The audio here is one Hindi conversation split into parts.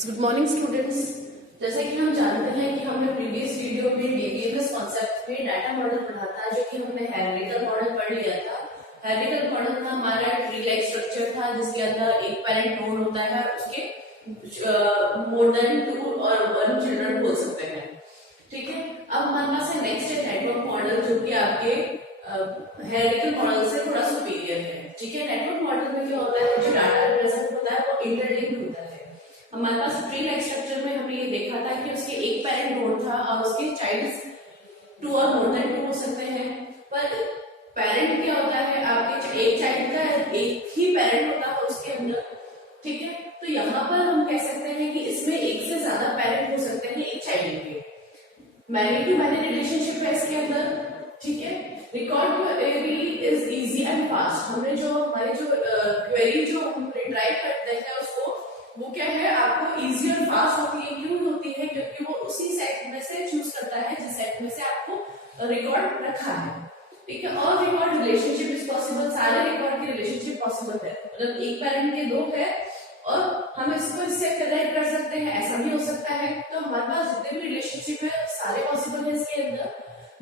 Good morning students. जैसा कि हम जानते हैं कि हमने प्रीवियस वीडियो में डीबीएमएस कॉन्सेप्ट में डाटा मॉडल पढ़ा था, जो कि हमने हेरारिकल मॉडल पढ़ लिया था। हेरारिकल मॉडल का हमारा ट्री लाइक स्ट्रक्चर था, जिसके अंदर एक पेरेंट नोड होता है, उसके मोर देन 2 और 1 चिल्ड्रन हो सकते हैं। ठीक है, अब हमारे पास है नेक्स्ट है नेटवर्क मॉडल, जो कि आपके हेरारिकल मॉडल से थोड़ा सुपीरियर है। ठीक है, नेटवर्क मॉडल में क्या होता है, जो डाटा रिप्रेजेंट होता है वो इंटरलिंक्ड होता है। हमारे पास ट्री लाइक स्ट्रक्चर में हमने ये देखा था कि उसके एक पेरेंट नोड था और उसके चाइल्ड्स 2 और मोर देन 2 हो सकते हैं। पर पेरेंट क्या होता है, आपके एक चाइल्ड का एक ही पेरेंट होता है उसके अंदर। ठीक है, तो यहाँ पर हम कह सकते हैं कि इसमें एक से ज्यादा पेरेंट हो सकते हैं एक चाइल्ड के। मैनी टू मैनी रिलेशनशिप है इसके अंदर। ठीक है, रिकॉर्डेबिलिटी इज इजी एंड फास्ट। हमने जो हमारी जो क्वेरी जो हम रिट्राइव करते हैं उसको, वो क्या है, आपको इजी और फास्ट होती है। क्यों होती है? क्योंकि वो उसी सेट में से चूज करता है जिस सेट में से आपको रिकॉर्ड रखा है। ठीक है, और रिकॉर्ड रिलेशनशिप इज पॉसिबल। सारे रिकॉर्ड की रिलेशनशिप पॉसिबल है, मतलब एक पेरेंट के 2 है और हम इसको इससे कनेक्ट कर सकते हैं, ऐसा भी हो सकता है। तो हमारे पास जितने भी रिलेशनशिप है सारे पॉसिबल है इसके अंदर।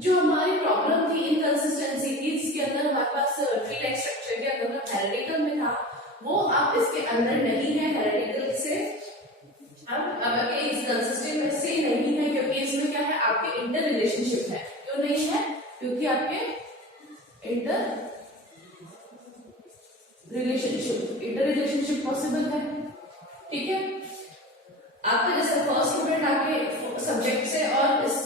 जो हमारी प्रॉब्लम थी, इनकंसिस्टेंसी थी, जिसके अंदर हमारे पास ट्री लाइक स्ट्रक्चर के अंदर हेरारिकल में था, वो आप इसके अंदर नहीं है। हेरारिकल से अब इस कंसिस्टेंसी नहीं है, क्योंकि इसमें क्या है, आपके इंटर रिलेशनशिप है। क्यों नहीं है? क्योंकि आपके इंटर रिलेशनशिप पॉसिबल है। ठीक है, आपके जैसे फर्स्ट स्टूडेंट आपके सब्जेक्ट से और इस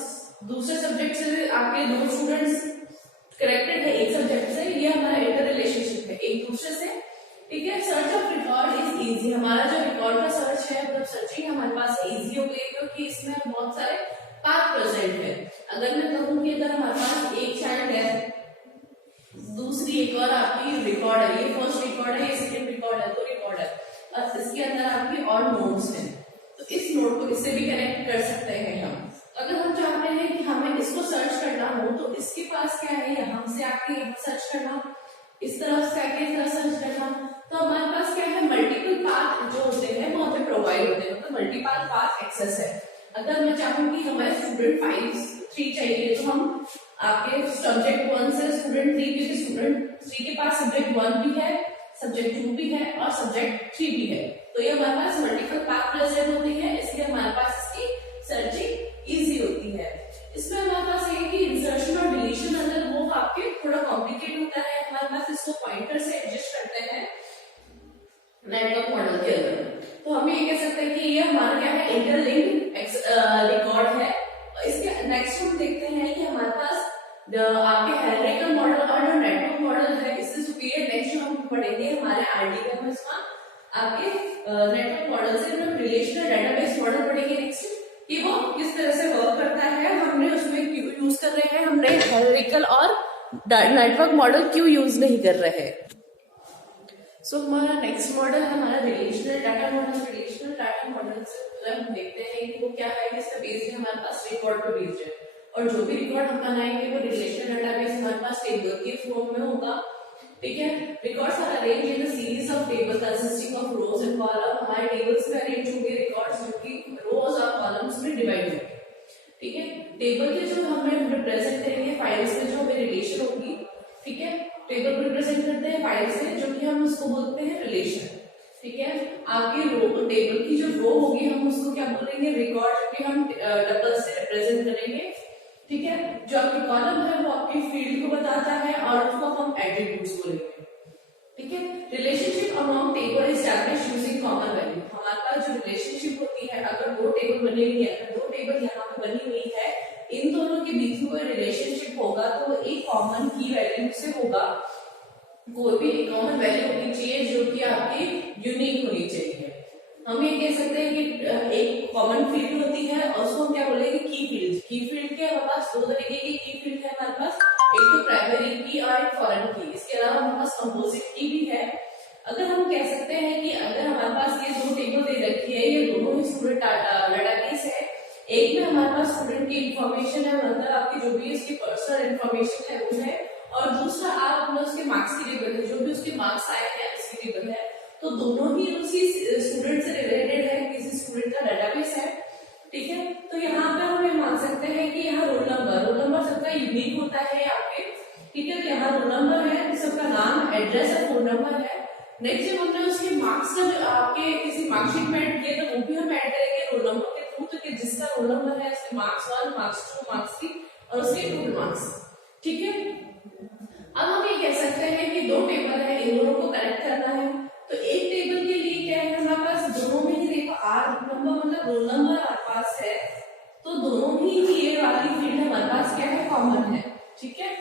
दूसरे सब्जेक्ट से आपके 2 स्टूडेंट्स कनेक्टेड है एक सब्जेक्ट से, ये हमारा इंटर रिलेशनशिप है एक दूसरे से। ठीक है, search of record is easy. हमारा जो रिकॉर्ड का सर्च है, मतलब सर्चिंग हमारे पास इजी हो गई, क्योंकि इसमें बहुत सारे पाथ प्रेजेंट है। अगर मैं कहूँ कि अगर हमारे पास एक चाइल्ड है, दूसरी एक और आपकी रिकॉर्ड है, ये फर्स्ट रिकॉर्ड है, ये सेकंड रिकॉर्ड है, 2 रिकॉर्ड है, और इसके अंदर आपकी और नोड्स हैं, तो इस नोड को इससे भी कनेक्ट कर सकते हैं हम। अगर हम चाहते हैं कि हमें इसको सर्च करना हो, तो इसके पास क्या है, यहाँ से आके यहाँ सर्च करना, इस तरफ से आके इस तरह सर्च करना। तो हमारे पास क्या है, मल्टीपल पाथ जो होते हैं वो हमें प्रोवाइड होते हैं, मतलब मल्टीपल पाथ एक्सेस है। अगर मैं चाहूँ कि हमारे स्टूडेंट 3 चाहिए, तो हम आपके सब्जेक्ट 1 से स्टूडेंट 3, क्योंकि स्टूडेंट 3 के पास सब्जेक्ट 1 भी है, सब्जेक्ट 2 भी है और सब्जेक्ट 3 भी है, तो ये हमारे पास मल्टीपल पाथ प्रेजेंट होती है, इसलिए हमारे पास इसकी सर्चिंग इजी होती है। इसमें हमारे पास है कि इंसर्शन और डिलीशन अगर वो आपके थोड़ा कॉम्प्लिकेट होता है, हमारे पास इसको पॉइंटर से एडजस्ट करते हैं नेटवर्क मॉडल के अंदर। तो हम ये कह सकते हैं कि ये हमारा क्या है, इंटरलिंक्ड रिकॉर्ड है। इसके नेक्स्ट हम देखते हैं कि हमारे पास आपके हेरारिकल मॉडल और जो नेटवर्क मॉडल है, इससे सुपीरियर नेक्स्ट जो हम पढ़ेंगे हमारे आरडीबीएमएस का आपके नेटवर्क मॉडल से हम रिलेशनल डेटाबेस मॉडल पढ़ेंगे नेक्स्ट, कि वो किस तरह से वर्क करता है, हमने उसमें क्यों यूज कर रहे हैं, हमने हेरारिकल और नेटवर्क मॉडल क्यों यूज नहीं कर रहे हैं। सो हमारा नेक्स्ट मॉडल है हमारा relational data model. Relational data model से हम देखते हैं कि वो क्या है, किसका बेस्ड है, हमारे पास रिकॉर्ड पे बेस्ड है, और जो भी रिकॉर्ड हम बनाएंगे वो रिलेशनल डाटाबेस हमारे पास टेबल के फॉर्म में होगा। ठीक है, records are arranged in a series of table consisting of rows and column. हमारे टेबल्स में अरेंज होंगे रिकॉर्ड्स, जो कि रोज और कॉलम्स में डिवाइड होंगे। ठीक है, टेबल के जो हमें रिप्रेजेंट करेंगे फाइल्स में जो हमें रिलेशन होगी। ठीक है, टेबल को रिप्रेजेंट करते हैं फाइल से, जो कि हम उसको बोलते हैं रिलेशन। ठीक है, आपकी रो टेबल की जो रो होगी हम उसको क्या बोलेंगे, रिकॉर्ड, जो कि हम टपल से रिप्रेजेंट करेंगे। ठीक है, जो आपकी कॉलम है वो आपकी फील्ड को बताता है और उसको हम एट्रीब्यूट्स बोलेंगे। ठीक है, relationship among table is established using common value. हमारे पास जो रिलेशनशिप होती है, अगर 2 टेबल बनी हुई है, अगर 2 टेबल यहाँ पे बनी हुई है, इन दोनों के बीच में कोई रिलेशनशिप होगा तो एक कॉमन की वैल्यू से होगा। कोई भी कॉमन वैल्यू होनी चाहिए जो कि आपकी यूनिक होनी चाहिए। हम ये कह सकते हैं कि एक कॉमन फील्ड होती है और उसको हम क्या बोलेंगे, की फील्ड। की फील्ड के हमारे पास 2 तरीके की फील्ड है हमारे पास, एक तो प्राइमरी की और एक फॉरेन की। इसके अलावा हमारे पास कंपोजिट की भी है। अगर हम कह सकते हैं कि अगर हमारे पास ये 2 टेबल दे रखी है, ये दोनों ही स्टूडेंट डाटाबेस है, एक में हमारे पास स्टूडेंट की इंफॉर्मेशन है, मतलब आपकी जो भी इसकी पर्सनल इंफॉर्मेशन है वो है, और दूसरा आप अपना उसके मार्क्स की टेबल है, जो भी उसके मार्क्स आए हैं उसकी टेबल है। तो दोनों ही उसी स्टूडेंट से रिलेटेड है, किसी स्टूडेंट का एड्रेस है, फोन नंबर है। नेक्स्ट जब हमने उसके मार्क्स का जो आपके किसी मार्कशीट में ऐड किया तो वो भी हम ऐड करेंगे रोल नंबर के थ्रू, तो कि जिसका रोल नंबर है उसके मार्क्स 1, मार्क्स 2, मार्क्स 3 और उसके टोटल मार्क्स। ठीक है, अब हम ये कह सकते हैं कि दो टेबल है, इन दोनों को कनेक्ट करना है। तो एक टेबल के लिए क्या है हमारे पास, दोनों में ही देखो आर नंबर मतलब रोल नंबर हमारे पास है, तो दोनों ही ये वाली फील्ड हमारे पास क्या है, कॉमन है। ठीक है,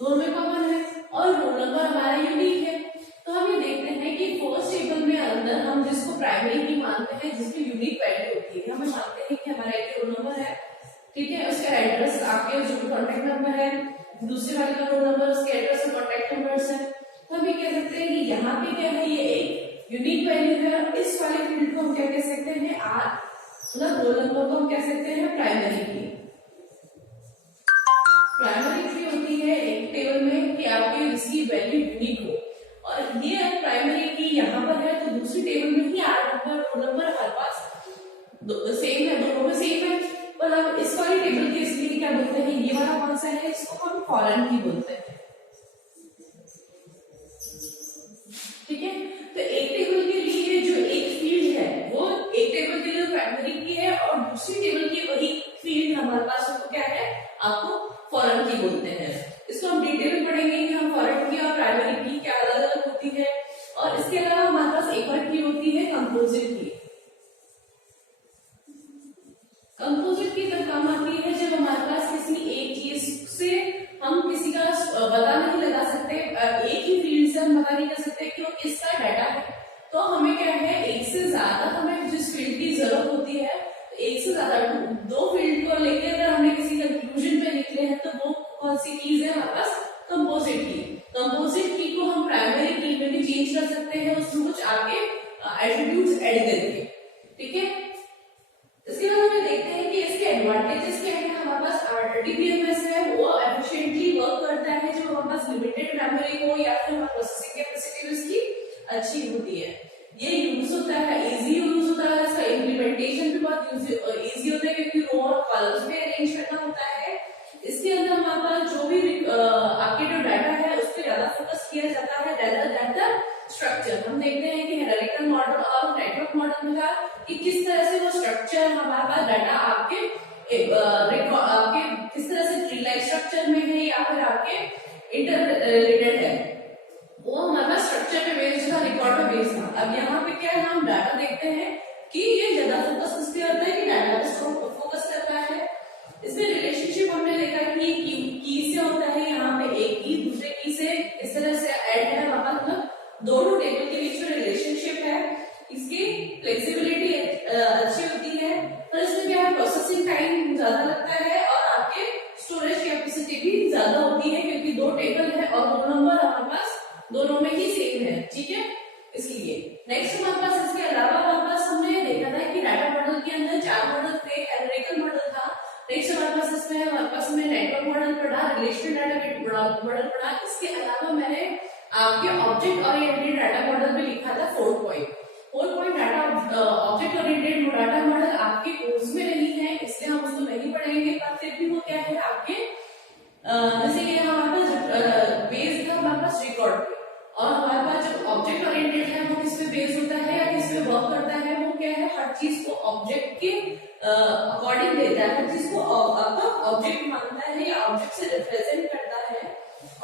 दोनों में कॉमन है और रोल नंबर हमारा यूनिक है। तो हम ये देखते हैं कि फर्स्ट टेबल में अंदर हम जिसको प्राइमरी की मानते हैं, जिसमें यूनिक वैल्यू होती है, हमें मानते हैं कि हमारा एक रोल नंबर है। ठीक है, उसका एड्रेस आपके जो कॉन्टेक्ट नंबर है, दूसरे वाले का रोल नंबर उसके एड्रेस और कॉन्टेक्ट नंबर्स है। तो हम ये कह सकते हैं कि यहाँ पे क्या है, ये एक यूनिक वैल्यू है और इस वाले फील्ड को हम क्या कह सकते हैं, आर मतलब रोल नंबर को हम कह सकते हैं प्राइमरी की। प्राइमरी की होती है एक टेबल में कि आपके इसकी वैल्यू यूनिक हो, और ये प्राइमरी की यहाँ पर है तो दूसरी टेबल में ही आर नंबर रोल नंबर हमारे पास सेम है, दोनों में सेम है। पर हम इस वाली टेबल के इसलिए क्या बोलते हैं, ये वाला कौन सा है, इसको हम फॉरेन की बोलते हैं। ठीक है, तो एक टेबल के लिए जो एक फील्ड है वो एक टेबल के लिए प्राइमरी की है और दूसरी टेबल की वही फील्ड हमारे पास वो क्या है, आपको फॉरेन की बोलते हैं। इसको हम डिटेल में पढ़ेंगे कि हम फॉरेन की और प्राइमरी की क्या अलग अलग होती है। और इसके अलावा हमारे पास एक और की होती है कंपोजिट की। कंपोजिट की तब काम आती है जब हमारे पास किसी एक चीज से हम किसी का पता नहीं लगा सकते, एक ही फील्ड से हम पता नहीं कर सकते कि वो किसका डाटा है। तो हमें क्या है, एक से ज्यादा हमें जिस फील्ड की जरूरत होती है, एक से ज्यादा दो फील्ड को लेकर अगर हमने किसी कंक्लूजन पे निकले हैं तो वो कौन सी कीज है हमारे पास, कंपोजिट की। कंपोजिट की को हम प्राइमरी की में भी चेंज कर सकते हैं, उसमें कुछ आगे एट्रीब्यूट्स ऐड करके। ठीक है, इसके बाद हमें देखते हैं कि इसके एडवांटेजेस क्या है। हमारे पास RDBMS है वो एफिशिएंटली वर्क करता है जब हमारे पास लिमिटेड मेमोरी हो या फिर हमारी प्रोसेसिंग कैपेसिटी उसकी अच्छी होती है। ये यूज होता है, इजी यूज होता है, इसका इम्प्लीमेंटेशन भी बहुत इजी होता है क्योंकि रो और कॉलम्स में अरेंज करना होता है। इसके अंदर हमारे पास जो भी आपके जो डाटा है उस पर ज्यादा फोकस किया जाता है rather than the स्ट्रक्चर। हम देखते हैं कि हायरार्किकल मॉडल और नेटवर्क मॉडल में था कि किस तरह से वो स्ट्रक्चर हमारे पास डाटा आपके किस तरह से ट्री लाइक स्ट्रक्चर में है या फिर आपके इंटर रिलेटेड है, वो हमारा स्ट्रक्चर पे बेस्ड था, रिकॉर्ड पे बेस्ड था। अब यहाँ पे क्या है, हम डाटा देखते हैं कि ये ज्यादा फोकस किस पे होता है कि डाटा पे फोकस करता है। इसमें रिलेशनशिप हमने देखा कि की से होता है, यहाँ पे एक की दूसरे की से इस तरह से ऐड है, मतलब दोनों टेबल के बीच में रिलेशनशिप है। इसकी फ्लेक्सिबिलिटी अच्छी होती है, पर इसमें क्या है, प्रोसेसिंग टाइम ज्यादा लगता है और आपके स्टोरेज कैपेसिटी भी ज्यादा होती है क्योंकि दो टेबल है और रोल नंबर हमारे पास दोनों में ही सेम है। ठीक है, इसलिए नेक्स्ट हमारे पास इसके अलावा हमारे पास हमने देखा था कि डाटा मॉडल के अंदर 4 मॉडल थे। हायरार्किकल मॉडल था, नेक्स्ट हमारे पास इसमें हमारे पास में नेटवर्क मॉडल पढ़ा, रिलेशनल डाटा मॉडल पढ़ा। इसके अलावा मैंने आपके ऑब्जेक्ट ओरिएंटेड डाटा मॉडल भी लिखा था 4 point data object oriented data model आपके कोर्स में नहीं है इसलिए हम उसको नहीं पढ़ेंगे, पर फिर भी वो क्या है आपके जैसे कि हमारे पास बेस्ड था हमारे पास रिकॉर्ड पे, और हमारे पास जो ऑब्जेक्ट ओरिएंटेड है वो किस पे बेस्ड होता है या किस पे वर्क करता है, वो क्या है, हर चीज को ऑब्जेक्ट के अकॉर्डिंग देता है, हर चीज को आपका ऑब्जेक्ट मानता है या ऑब्जेक्ट से रिप्रेजेंट करता है।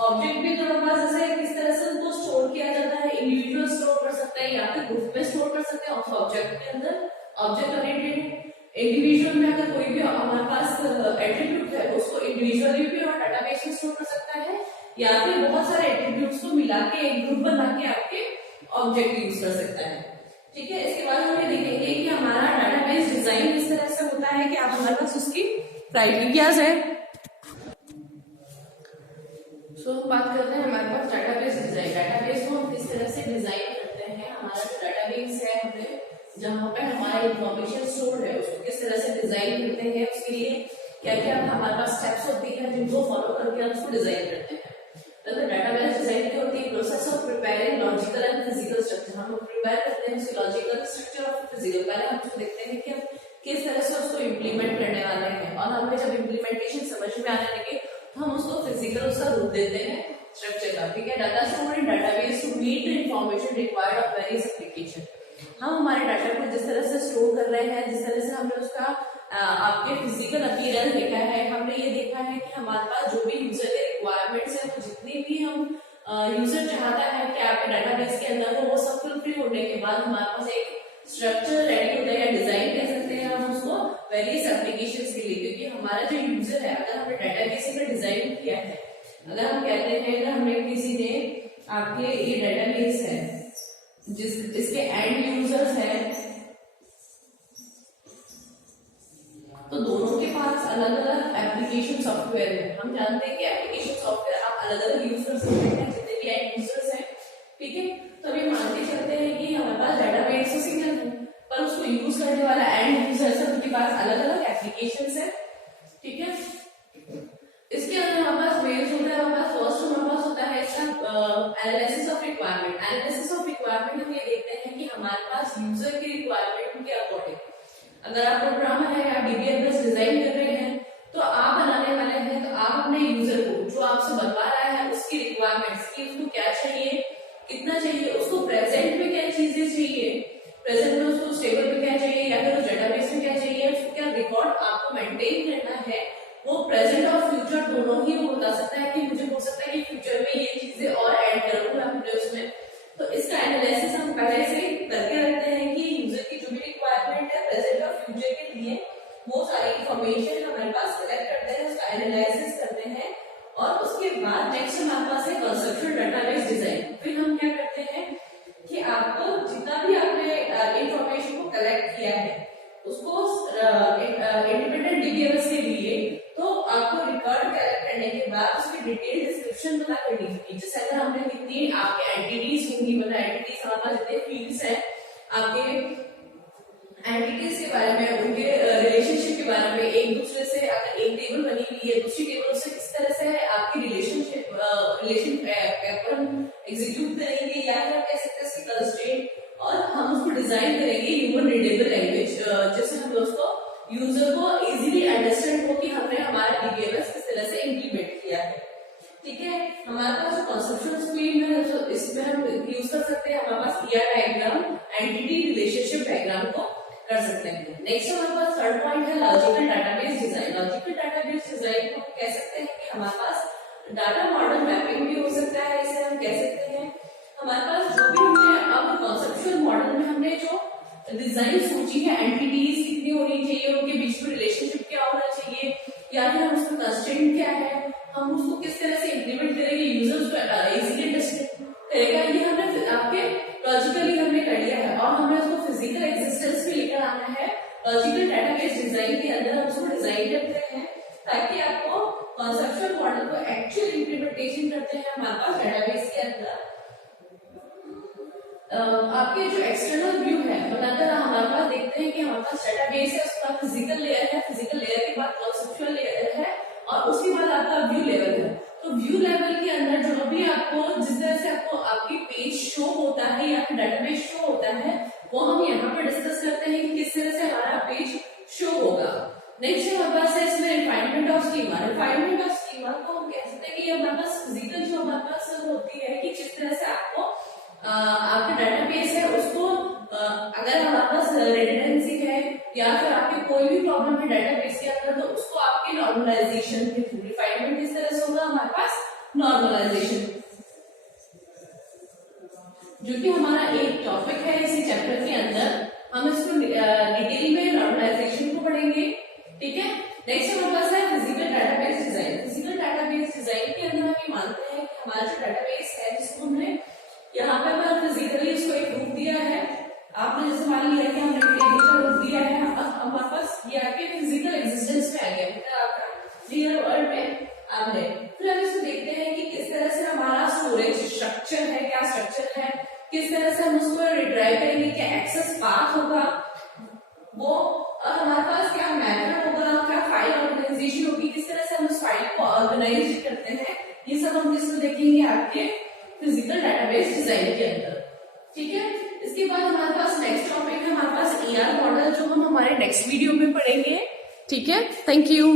ऑब्जेक्ट भी तो हमारे पास जैसे किस तरह से उनको स्टोर किया जाता है, इंडिविजुअल स्टोर कर सकते हैं या फिर ग्रुप में स्टोर कर सकते हैं। ऑब्जेक्ट के अंदर ऑब्जेक्ट ओरिएंटेड है, इंडिविजुअल में अगर कोई भी हमारे पास एट्रीब्यूट है उसको इंडिविजुअली भी और डाटाबेस में स्टोर कर सकता है या फिर बहुत सारे एट्रीब्यूट्स को मिला के एक ग्रुप बना के आपके ऑब्जेक्ट यूज कर सकता है। ठीक है, इसके बाद हम ये देखेंगे कि हमारा डाटाबेस डिजाइन इस तरह से होता है कि आप हमारे पास उसकी क्राइटेरियाज है। तो हम बात करते हैं हमारे पास डाटाबेस डिजाइन। डाटाबेस को हम किस तरह से डिजाइन करते हैं, हमारा जो डाटाबेस है हमें जहाँ पे हमारा इंफॉर्मेशन स्टोर है उसको किस तरह से डिजाइन करते हैं, उसके लिए क्या क्या हमारे पास स्टेप्स होती है जिनको फॉलो करके हम उसको डिजाइन करते हैं। तो डाटाबेस डिजाइन की होती है process of preparing logical and physical structure. हम प्रिपेयर करते हैं उसके लॉजिकल स्ट्रक्चर और फिजिकल, पहले हम उसको देखते हैं कि हम किस तरह से उसको इम्प्लीमेंट करने वाले हैं, और हमें जब इम्प्लीमेंटेशन समझ में आने लगे तो हम उसको फिजिकल उसका रूप देते हैं। स्ट्रक्चर का, ठीक है। Data store in database to meet the information required of various application. हम हमारे डाटा को जिस तरह से स्टोर कर रहे हैं, जिस तरह से हमने उसका आपके फिजिकल अपीयरेंस देखा है, हमने ये देखा है कि हमारे पास जो भी यूजर के रिक्वायरमेंट्स है, वो जितनी भी हम यूजर चाहता है कि आपके डाटाबेस के अंदर हो, वो सब फुलफिल होने के बाद हमारे पास एक स्ट्रक्चर रेडी होता है, या डिजाइन कह सकते हैं हम उसको वेरियस एप्लीकेशंस के लिए। क्योंकि हमारा जो यूजर है, अगर हमने डाटाबेस में डिजाइन किया है, अगर हम कहते हैं कि हमने किसी ने आपके ये डाटाबेस है जिसके एंड यूजर्स है, तो दोनों के पास अलग अलग एप्लीकेशन सॉफ्टवेयर है। हम जानते हैं कि एप्लीकेशन सॉफ्टवेयर आप अलग अलग यूज कर सकते हैं जितने भी एंड यूजर्स हैं, ठीक है। तो अभी मानते चलते हैं कि हमारे पास डाटाबेस तो सिंगल है, पर उसको यूज करने वाला एंड यूजर है, उनके पास अलग अलग एप्लीकेशंस है, ठीक है। इसके अंदर हमारे पास मेल्स होता है, हमारे पास फर्स्ट हमारे पास होता है इसका analysis of requirement. Analysis of requirement हम ये देखते हैं कि हमारे पास यूजर की रिक्वायरमेंट के अकॉर्डिंग, अगर आप प्रोग्रामर है या डीबीएमएस डिजाइन कर रहे हैं, तो आप बनाने वाले हैं, तो आप अपने यूजर को जो आपसे बनवा रहा है उसकी रिक्वायरमेंट्स की, उसको क्या चाहिए, कितना चाहिए, उसको प्रेजेंट में क्या चीजें चाहिए, प्रेजेंट में उसको स्टेबल में क्या चाहिए, या फिर उस डेटाबेस में क्या चाहिए, उसको क्या रिकॉर्ड आपको मेंटेन करना है, वो प्रेजेंट और फ्यूचर दोनों ही वो बता सकता है कि मुझे हो सकता है कि फ्यूचर में ये चीजें और ऐड करूँ मैं अपने उसमें। तो इसका एनालिसिस हम पहले से करके रखते हैं कि यूजर की जो भी रिक्वायरमेंट है प्रेजेंट और फ्यूचर के लिए, वो सारी इंफॉर्मेशन हमारे पास कलेक्ट करते हैं, उसका एनालिसिस करते हैं, और उसके बाद नेक्स्ट हमारे पास है कंसेप्चुअल डाटाबेस डिजाइन। फिर हम क्या करते हैं कि आपको जितना भी आपने इंफॉर्मेशन को कलेक्ट किया है उसको इंडिपेंडेंट डीबीएमएस के लिए, तो आपको रिकॉर्ड कलेक्ट करने के बाद उसकी डिटेल डिस्क्रिप्शन पता करनी होगी। जैसे अगर हमने कितनी आपके एंटिटीज होंगी, मतलब एंटिटीज हमारे पास जितने फील्ड्स हैं, आपके एंटिटीज के बारे में, उनके रिलेशनशिप के बारे में, एक दूसरे से अगर एक टेबल बनी हुई है, दूसरी टेबल से किस तरह से आपकी रिलेशन एग्जीक्यूट करेंगे, या फिर कह सकते हैं कंस्ट्रेंट, और हम उसको डिजाइन करेंगे ह्यूमन रीडेबल लैंग्वेज, जैसे हम उसको यूजर को इजीली अंडरस्टैंड हो कि हमने हमारा डीबीएमएस किस तरह से इंप्लीमेंट किया है, ठीक है। हमारे पास जो कंसेप्चुअल स्क्रीन है, तो इसमें हम यूज कर सकते हैं हमारे पास ER diagram, entity relationship diagram को कर सकते हैं। नेक्स्ट हमारे पास थर्ड पॉइंट है logical database design. Logical database design को कह सकते हैं कि हमारे पास डाटा मॉडल मैपिंग भी हो सकता है, इसे हम कह सकते हैं। हमारे पास जो भी हमने अब कॉन्सेप्चुअल मॉडल में हमने जो डिजाइन सोची है, एंटिटीज कितनी होनी चाहिए, उनके बीच में रिलेशनशिप क्या होना चाहिए, या फिर हम उसका कंस्ट्रेंट क्या है, हम उसको किस तरह से इंप्लीमेंट करेंगे, यूजर उसको इजीली अंडरस्टैंड करेगा, ये हमने आपके लॉजिकली हमने कर लिया है। और हमें उसको फिजिकल एग्जिस्टेंस में लेकर आना है। लॉजिकल डाटाबेस डिजाइन के अंदर हम उसको डिजाइन करते हैं ताकि आपको कॉन्सेप्चुअल मॉडल को एक्चुअल इंप्लीमेंटेशन करते हैं हमारे पास डाटाबेस के अंदर। आपके जो एक्सटर्नल व्यू है, बनाकर हमारे पास देखते हैं कि हमारे पास डाटाबेस है, उसका फिजिकल लेयर है, फिजिकल लेयर के बाद कॉन्सेप्चुअल लेयर है, और उसके बाद आपका व्यू लेवल है। तो व्यू लेवल के अंदर जो भी आपको जिस तरह से आपको आपकी पेज शो होता है या फिर डाटाबेस शो होता है, वो हम यहाँ पर डिस्कस करते हैं कि किस तरह से हमारा पेज शो होगा। नेक्स्ट हमारे पास है इसमें refinement of schema. Refinement of schema को हम कह सकते हैं कि हमारे पास फिजिकल जो हमारे पास होती है कि किस तरह से आपको आपके डाटाबेस है उसको अगर हमारे पास रिडंडेंसी है या फिर आपके कोई भी प्रॉब्लम है डाटाबेस के अंदर, तो उसको आपके नॉर्मलाइजेशन के थ्रू रिफाइनमेंट किस तरह से होगा, हमारे पास नॉर्मलाइजेशन, जो कि हमारा एक टॉपिक है इसी चैप्टर के अंदर। हम इसको डिटेल में नॉर्मलाइजेशन को पढ़ेंगे, ठीक है। नेक्स्ट हमारे पास है physical database design. Physical database design के अंदर हम ये मानते हैं कि हमारा जो डाटाबेस है जिसको हमने यहाँ पे हमारा फिजिकली इसको एक रूप दिया है, आपने जैसे मान लिया कि हमने टेबल का रूप दिया है, हमारे पास ये आपके फिजिकल एग्जिस्टेंस में आ गया, मतलब आपका रियल वर्ल्ड में आ गए। फिर हम इसको देखते हैं कि किस तरह से हमारा स्टोरेज स्ट्रक्चर है, क्या स्ट्रक्चर है, किस तरह से हम उसको रिट्राइव करेंगे, क्या एक्सेस पाथ होगा वो, और हमारे पास क्या मेथड होगा, क्या फाइल ऑर्गेनाइजेशन होगी, किस तरह से हम उस फाइल को ऑर्गेनाइज करते हैं, ये सब हम इसको देखेंगे आपके फिजिकल डाटाबेस डिजाइन के अंदर, ठीक है। इसके बाद हमारे पास नेक्स्ट टॉपिक है हमारे पास ईआर मॉडल, जो हम हमारे नेक्स्ट वीडियो में पढ़ेंगे, ठीक है। Thank you.